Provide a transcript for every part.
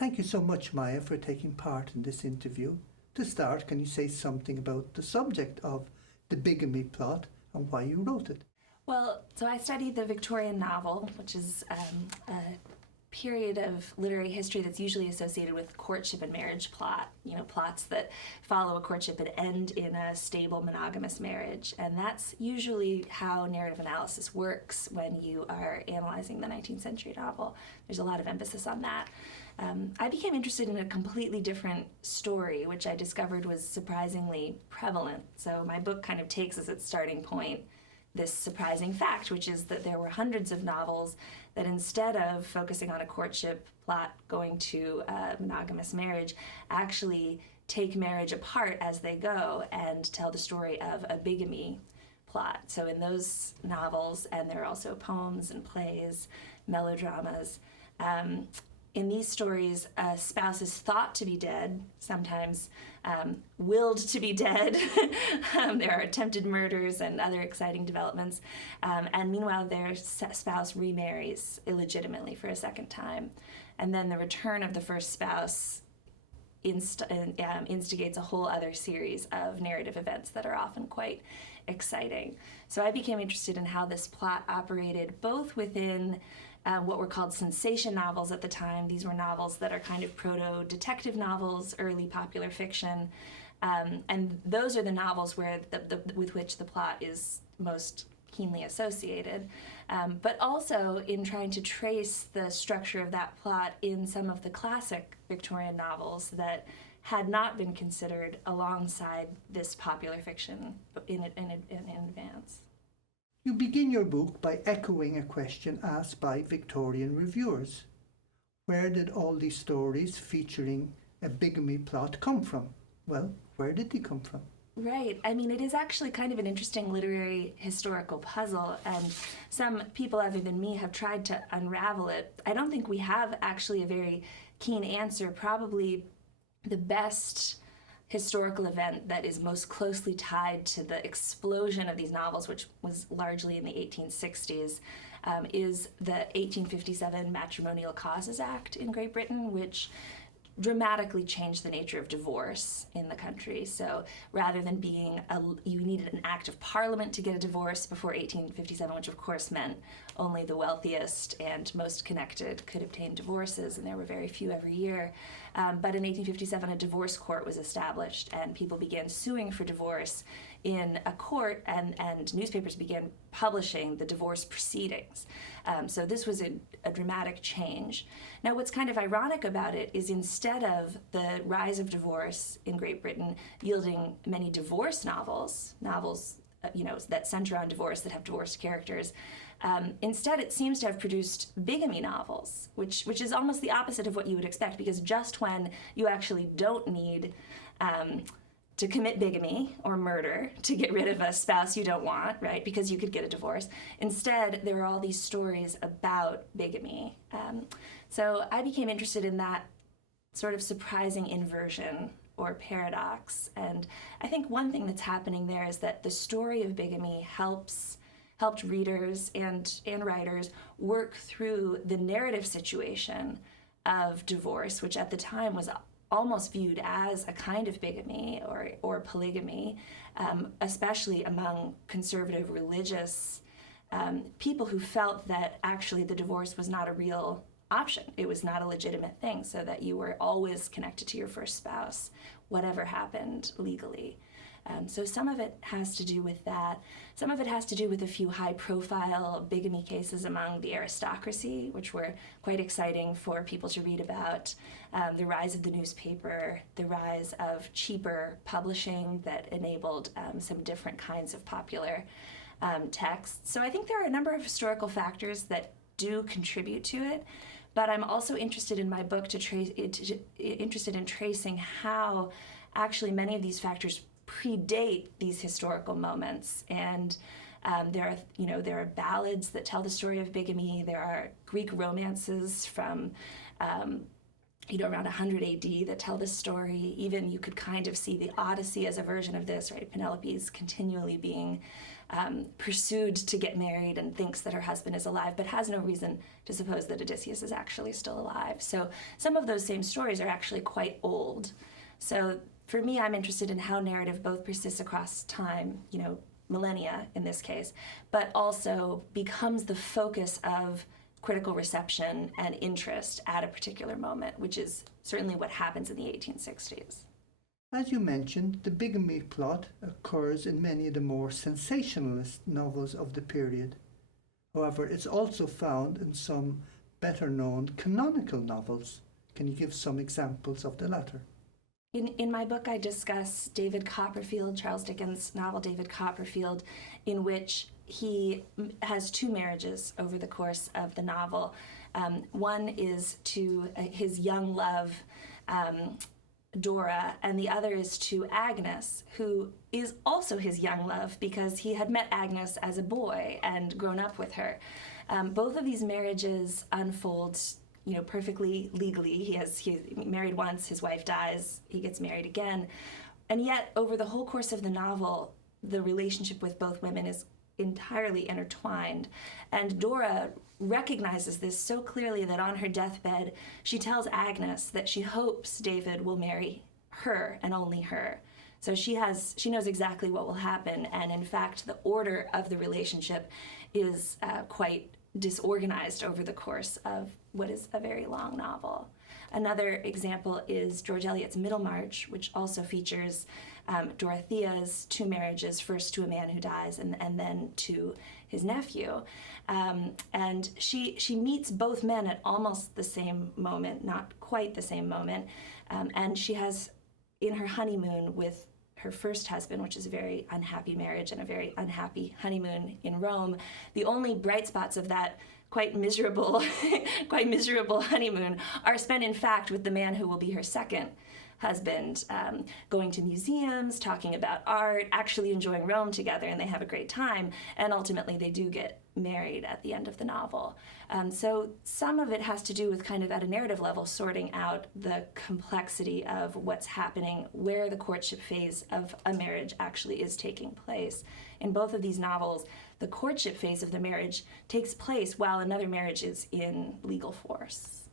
Thank you so much, Maia, for taking part in this interview. To start, can you say something about the subject of the bigamy plot and why you wrote it? Well, so I studied the Victorian novel, which is a period of literary history that's usually associated with courtship and marriage plot, plots that follow a courtship and end in a stable monogamous marriage. And that's usually how narrative analysis works when you are analyzing the 19th century novel. There's a lot of emphasis on that. I became interested in a completely different story, which I discovered was surprisingly prevalent. So my book kind of takes as its starting point this surprising fact, which is that there were hundreds of novels that instead of focusing on a courtship plot going to a monogamous marriage, actually take marriage apart as they go and tell the story of a bigamy plot. So in those novels, and there are also poems and plays, melodramas, in these stories, a spouse is thought to be dead, sometimes willed to be dead. There are attempted murders and other exciting developments. And meanwhile, their spouse remarries illegitimately for a second time. And then the return of the first spouse instigates a whole other series of narrative events that are often quite exciting. So I became interested in how this plot operated both within what were called sensation novels at the time. These were novels that are kind of proto-detective novels, early popular fiction, and those are the novels where with which the plot is most keenly associated, but also in trying to trace the structure of that plot in some of the classic Victorian novels that had not been considered alongside this popular fiction in advance. You begin your book by echoing a question asked by Victorian reviewers. Where did all these stories featuring a bigamy plot come from? Well, where did they come from? Right. I mean, it is actually kind of an interesting literary historical puzzle, and some people other than me have tried to unravel it. I don't think we have actually a very keen answer. Probably the best historical event that is most closely tied to the explosion of these novels, which was largely in the 1860s, is the 1857 Matrimonial Causes Act in Great Britain, which dramatically changed the nature of divorce in the country. So rather than being you needed an act of parliament to get a divorce before 1857, which of course meant only the wealthiest and most connected could obtain divorces, and there were very few every year. But in 1857, a divorce court was established, and people began suing for divorce in a court, and newspapers began publishing the divorce proceedings. So this was a dramatic change. Now, what's kind of ironic about it is instead of the rise of divorce in Great Britain yielding many divorce novels that center on divorce, that have divorced characters, instead it seems to have produced bigamy novels, which is almost the opposite of what you would expect, because just when you actually don't need to commit bigamy or murder to get rid of a spouse you don't want, right, because you could get a divorce, instead there are all these stories about bigamy. So I became interested in that sort of surprising inversion or paradox. And I think one thing that's happening there is that the story of bigamy helped readers and writers work through the narrative situation of divorce, which at the time was almost viewed as a kind of bigamy or polygamy, especially among conservative religious people who felt that actually the divorce was not a real option. It was not a legitimate thing, so that you were always connected to your first spouse, whatever happened legally. So some of it has to do with that. Some of it has to do with a few high-profile bigamy cases among the aristocracy, which were quite exciting for people to read about. The rise of the newspaper, the rise of cheaper publishing that enabled some different kinds of popular texts. So I think there are a number of historical factors that do contribute to it, but I'm also interested in my book interested in tracing how actually many of these factors predate these historical moments. And there are ballads that tell the story of bigamy. There are Greek romances from around 100 AD that tell this story. Even you could kind of see the Odyssey as a version of this, right? Penelope's continually being pursued to get married and thinks that her husband is alive, but has no reason to suppose that Odysseus is actually still alive. So some of those same stories are actually quite old. So for me, I'm interested in how narrative both persists across time, millennia in this case, but also becomes the focus of critical reception and interest at a particular moment, which is certainly what happens in the 1860s. As you mentioned, the bigamy plot occurs in many of the more sensationalist novels of the period. However, it's also found in some better-known canonical novels. Can you give some examples of the latter? In my book, I discuss David Copperfield, Charles Dickens' novel David Copperfield, in which he has two marriages over the course of the novel. One is to his young love, Dora, and the other is to Agnes, who is also his young love because he had met Agnes as a boy and grown up with her. Both of these marriages unfold, perfectly legally. He's married once, his wife dies, he gets married again. And yet, over the whole course of the novel, the relationship with both women is entirely intertwined. And Dora recognizes this so clearly that on her deathbed, she tells Agnes that she hopes David will marry her and only her. So she knows exactly what will happen, and in fact, the order of the relationship is quite disorganized over the course of what is a very long novel. Another example is George Eliot's Middlemarch, which also features Dorothea's two marriages, first to a man who dies and then to his nephew. And she meets both men at almost the same moment, not quite the same moment, and she has, in her honeymoon with her first husband, which is a very unhappy marriage and a very unhappy honeymoon in Rome, the only bright spots of that quite miserable honeymoon are spent, in fact, with the man who will be her second husband, going to museums, talking about art, actually enjoying Rome together, and they have a great time, and ultimately they do get married at the end of the novel. So some of it has to do with kind of at a narrative level sorting out the complexity of what's happening, where the courtship phase of a marriage actually is taking place. In both of these novels, the courtship phase of the marriage takes place while another marriage is in legal force.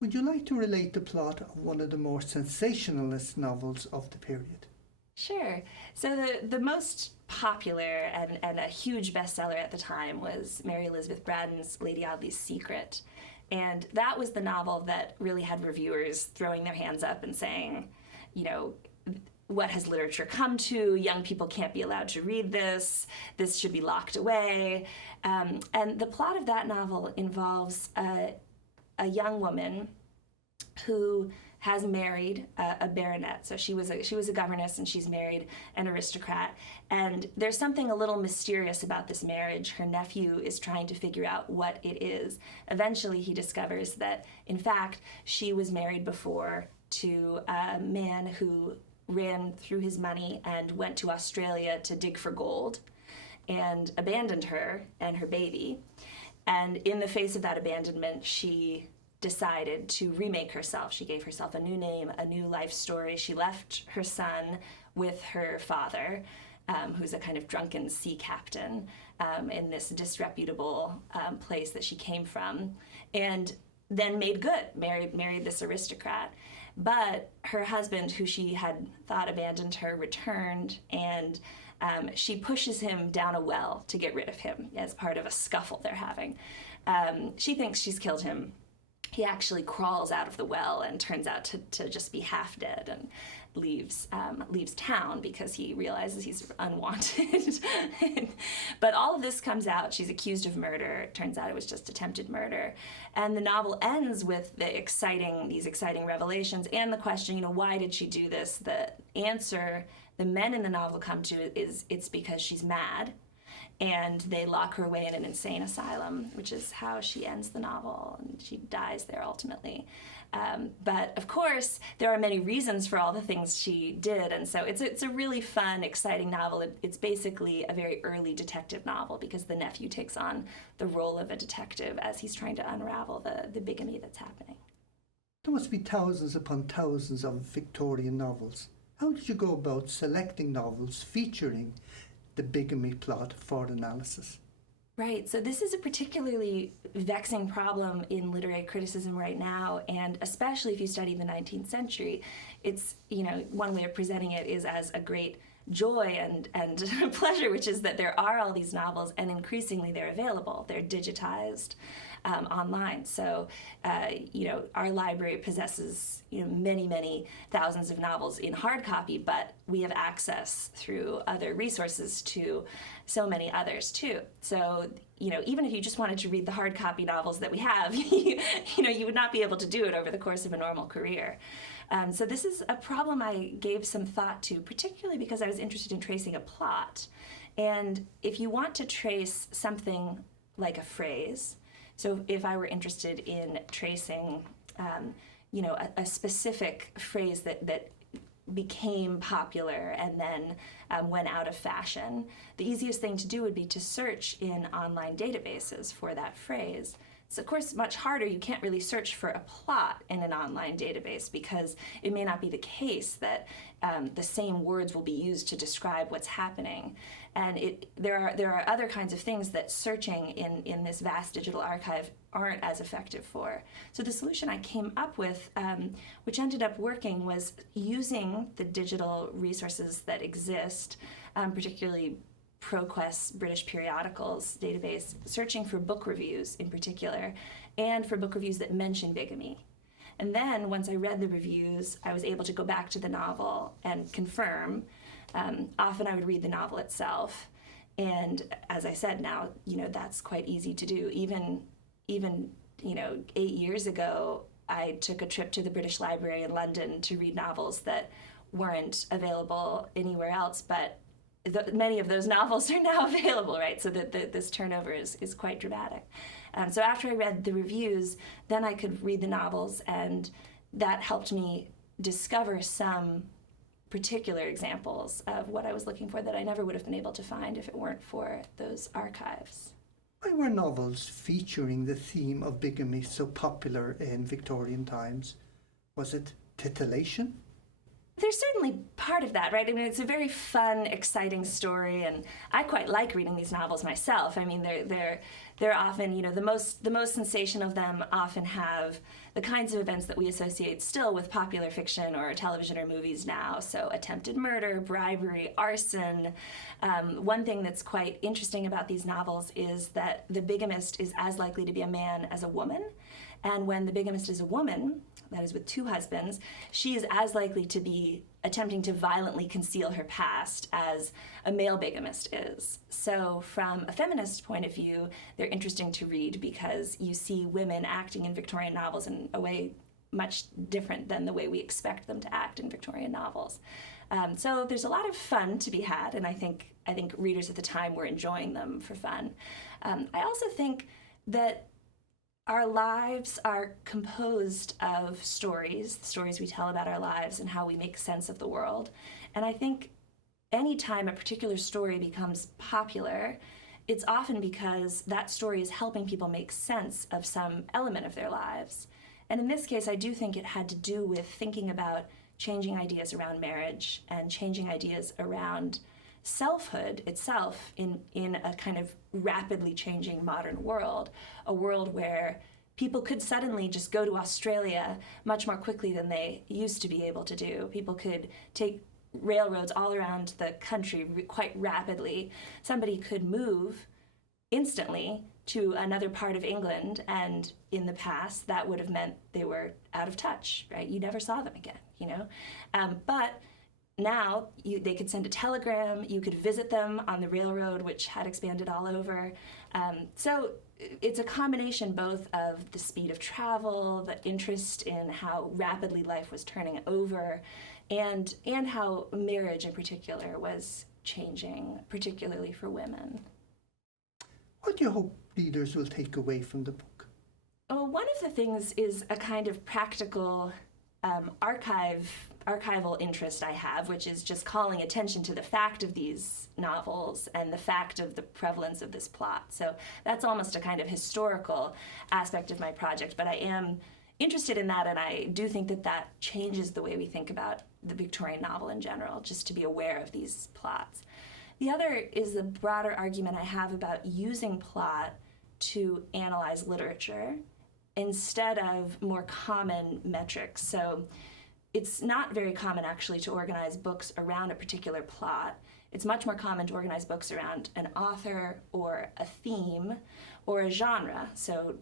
Would you like to relate the plot of one of the more sensationalist novels of the period? Sure. So the most popular and a huge bestseller at the time was Mary Elizabeth Braddon's Lady Audley's Secret. And that was the novel that really had reviewers throwing their hands up and saying, what has literature come to? Young people can't be allowed to read this. This should be locked away. And the plot of that novel involves a young woman who has married a baronet. So she was a governess, and she's married an aristocrat. And there's something a little mysterious about this marriage. Her nephew is trying to figure out what it is. Eventually, he discovers that, in fact, she was married before to a man who ran through his money and went to Australia to dig for gold and abandoned her and her baby. And in the face of that abandonment, she decided to remake herself. She gave herself a new name, a new life story. She left her son with her father, who's a kind of drunken sea captain in this disreputable place that she came from, and then made good, married this aristocrat. But her husband, who she had thought abandoned her, returned, and she pushes him down a well to get rid of him as part of a scuffle they're having. She thinks she's killed him. He actually crawls out of the well and turns out to just be half dead and leaves town because he realizes he's unwanted. But all of this comes out. She's accused of murder. It turns out it was just attempted murder. And the novel ends with these exciting revelations and the question, why did she do this? The answer the men in the novel come to is it's because she's mad. And they lock her away in an insane asylum, which is how she ends the novel, and she dies there ultimately. But of course, there are many reasons for all the things she did, and so it's a really fun, exciting novel. It's basically a very early detective novel because the nephew takes on the role of a detective as he's trying to unravel the bigamy that's happening. There must be thousands upon thousands of Victorian novels. How did you go about selecting novels featuring the bigamy plot for analysis? Right, so this is a particularly vexing problem in literary criticism right now, and especially if you study the 19th century. It's, one way of presenting it is as a great joy and pleasure, which is that there are all these novels, and increasingly they're available. They're digitized online. So, our library possesses, many, many thousands of novels in hard copy, but we have access through other resources to so many others too. So, even if you just wanted to read the hard copy novels that we have, you would not be able to do it over the course of a normal career. So this is a problem I gave some thought to, particularly because I was interested in tracing a plot. And if you want to trace something like a phrase, so if I were interested in tracing, a specific phrase that became popular and then went out of fashion, the easiest thing to do would be to search in online databases for that phrase. It's of course much harder. You can't really search for a plot in an online database because it may not be the case that the same words will be used to describe what's happening. And there are other kinds of things that searching in this vast digital archive aren't as effective for. So the solution I came up with, which ended up working, was using the digital resources that exist, particularly ProQuest's British periodicals database, searching for book reviews in particular, and for book reviews that mention bigamy. And then once I read the reviews, I was able to go back to the novel and confirm. Often I would read the novel itself, and as I said, now that's quite easy to do. Even 8 years ago, I took a trip to the British Library in London to read novels that weren't available anywhere else, but many of those novels are now available, right? So that this turnover is quite dramatic. So after I read the reviews, then I could read the novels, and that helped me discover some particular examples of what I was looking for that I never would have been able to find if it weren't for those archives. Why were novels featuring the theme of bigamy so popular in Victorian times? Was it titillation? There's certainly part of that, right? I mean, it's a very fun, exciting story, and I quite like reading these novels myself. I mean, they're often, the most sensational of them often have the kinds of events that we associate still with popular fiction or television or movies now. So attempted murder, bribery, arson. One thing that's quite interesting about these novels is that the bigamist is as likely to be a man as a woman. And when the bigamist is a woman, that is with two husbands, she is as likely to be attempting to violently conceal her past as a male bigamist is. So from a feminist point of view, they're interesting to read because you see women acting in Victorian novels in a way much different than the way we expect them to act in Victorian novels. So there's a lot of fun to be had, and I think readers at the time were enjoying them for fun. I also think that our lives are composed of stories, the stories we tell about our lives and how we make sense of the world. And I think anytime a particular story becomes popular, it's often because that story is helping people make sense of some element of their lives. And in this case, I do think it had to do with thinking about changing ideas around marriage and changing ideas around selfhood itself in a kind of rapidly changing modern world, a world where people could suddenly just go to Australia much more quickly than they used to be able to do. People could take railroads all around the country quite rapidly. Somebody could move instantly to another part of England, and in the past that would have meant they were out of touch, right? You never saw them again, but now they could send a telegram, you could visit them on the railroad, which had expanded all over. So it's a combination both of the speed of travel, the interest in how rapidly life was turning over, and how marriage in particular was changing, particularly for women. What do you hope readers will take away from the book? Well, one of the things is a kind of practical archival interest I have, which is just calling attention to the fact of these novels and the fact of the prevalence of this plot. So that's almost a kind of historical aspect of my project, but I am interested in that, and I do think that that changes the way we think about the Victorian novel in general, just to be aware of these plots. The other is the broader argument I have about using plot to analyze literature instead of more common metrics. So it's not very common, actually, to organize books around a particular plot. It's much more common to organize books around an author or a theme or a genre. So,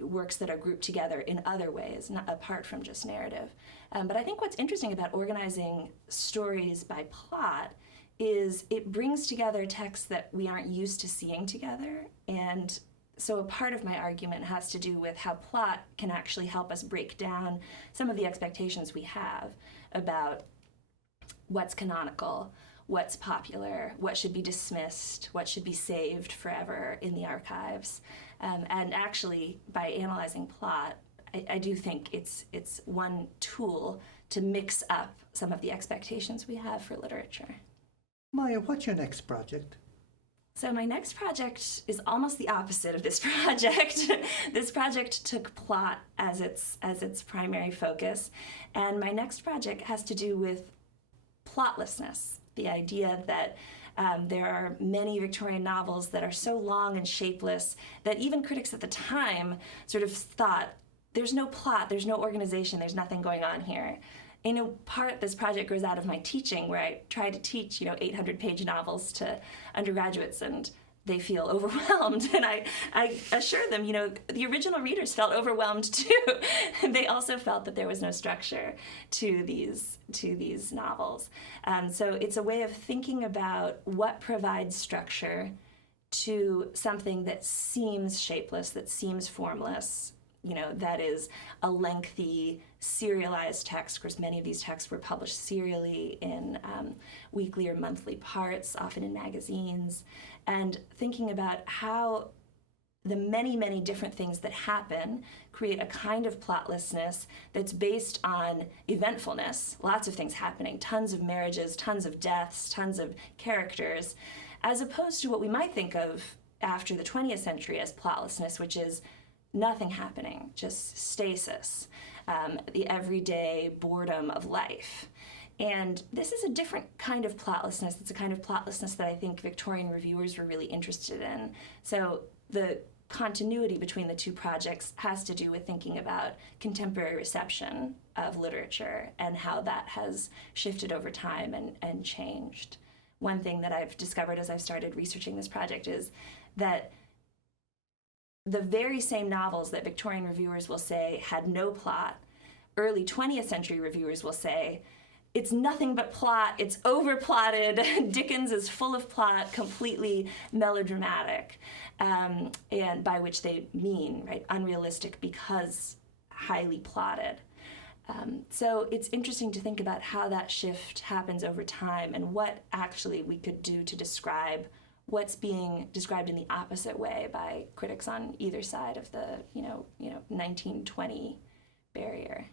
works that are grouped together in other ways, not apart from just narrative. But I think what's interesting about organizing stories by plot is it brings together texts that we aren't used to seeing together. And so a part of my argument has to do with how plot can actually help us break down some of the expectations we have about what's canonical, what's popular, what should be dismissed, what should be saved forever in the archives. And actually, by analyzing plot, I do think it's one tool to mix up some of the expectations we have for literature. Maia, what's your next project? So my next project is almost the opposite of this project. This project took plot as its primary focus, and my next project has to do with plotlessness, the idea that there are many Victorian novels that are so long and shapeless that even critics at the time sort of thought, there's no plot, there's no organization, there's nothing going on here. In a part, this project grows out of my teaching, where I try to teach, 800-page novels to undergraduates, and they feel overwhelmed. And I assure them, the original readers felt overwhelmed too. They also felt that there was no structure to these novels. So it's a way of thinking about what provides structure to something that seems shapeless, that seems formless, that is a lengthy, serialized text. Of course, many of these texts were published serially in weekly or monthly parts, often in magazines, and thinking about how the many, many different things that happen create a kind of plotlessness that's based on eventfulness, lots of things happening, tons of marriages, tons of deaths, tons of characters, as opposed to what we might think of after the 20th century as plotlessness, which is nothing happening, just stasis, the everyday boredom of life. And this is a different kind of plotlessness. It's a kind of plotlessness that I think Victorian reviewers were really interested in. So the continuity between the two projects has to do with thinking about contemporary reception of literature and how that has shifted over time and changed. One thing that I've discovered as I've started researching this project is that the very same novels that Victorian reviewers will say had no plot, early 20th century reviewers will say, it's nothing but plot, it's overplotted, Dickens is full of plot, completely melodramatic, and by which they mean, unrealistic because highly plotted. So it's interesting to think about how that shift happens over time and what actually we could do to describe what's being described in the opposite way by critics on either side of the 1920 barrier.